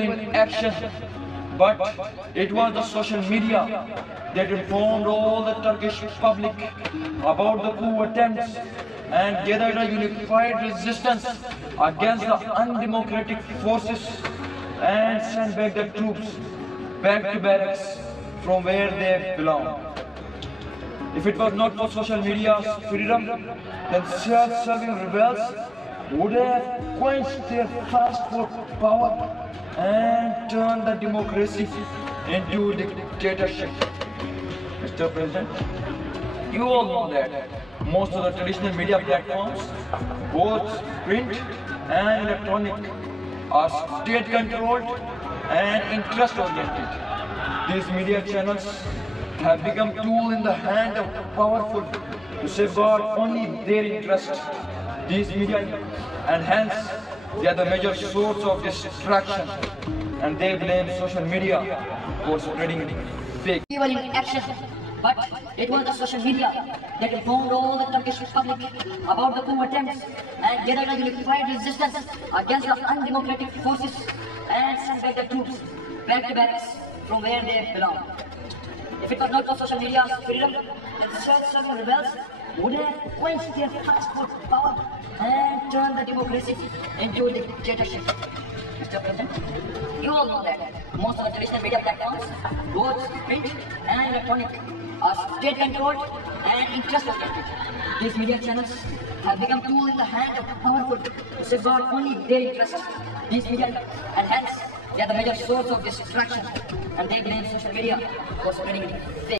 evil in action, but it was the social media that informed all the Turkish public about the coup attempts and gathered a unified resistance against the undemocratic forces and sent back the troops back to barracks from where they belong. If it was not for social media's freedom, then self-serving rebels would have quenched their thirst for power and turned the democracy into dictatorship. Mr. President, you all know that most of the traditional media platforms, both print and electronic, are state-controlled and interest-oriented. These media channels have become tools in the hand of powerful to safeguard only their interests. These media, and hence they are the major source of distraction, and they blame social media for spreading fake. Evil in action, but it was the social media that informed all the Turkish public about the coup attempts and gathered a unified resistance against the undemocratic forces and sent back the troops back to barracks from where they belong. If it was not for social media's freedom, then self-serving rebels would have quenched their thirst for power and turned the democracy into a dictatorship. Mr. President, you all know that most of the traditional media platforms, both print and electronic, are state-controlled and interest-oriented. These media channels have become tools in the hand of powerful to safeguard only their interests. These media, and hence they are the major source of distraction, and they blame social media for spreading fake.